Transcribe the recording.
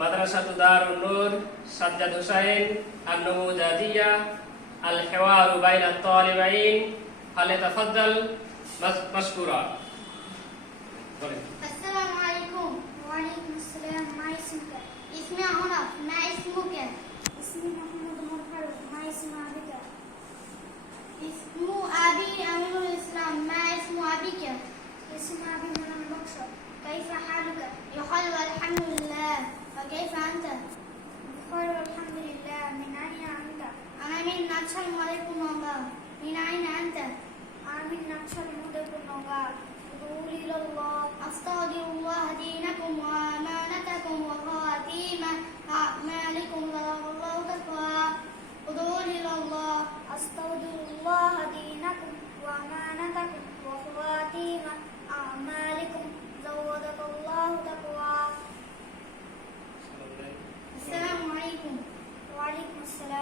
মাদ্রাসাতু দারুন নূর সাজ্জাদ হুসাইন আন-নুমুযাজিয়া আল-হিওয়ারু বাইনা আত-তালিবাইন ফালিতাফাদ্দাল মাশকুরা। السلام عليكم. وعليكم السلام. ما اسمك؟ اسمي عرف. ما اسمك؟ اسمي محمد مرحب. ما اسم أبيك؟ اسم أبي أمير الإسلام. ما اسم أبيك؟ اسم أبي من المقصد. كيف حالك؟ يقال الحمد لله. وكيف أنت؟ بخير والحمد لله. من أين أنت؟ أنا من نكسل ملك نوغا. من أين أنت؟ أنا من نكسل ملك نوغا. قول إلى الله أستودع الله دينكم وأمانتكم وخواتيم أعمالكم غفر الله تقوى. قول إلى الله أستودع الله دينكم وأمانتكم وخواتيم أعمالكم زودك الله تقوى. السلام عليكم. وعليكم السلام.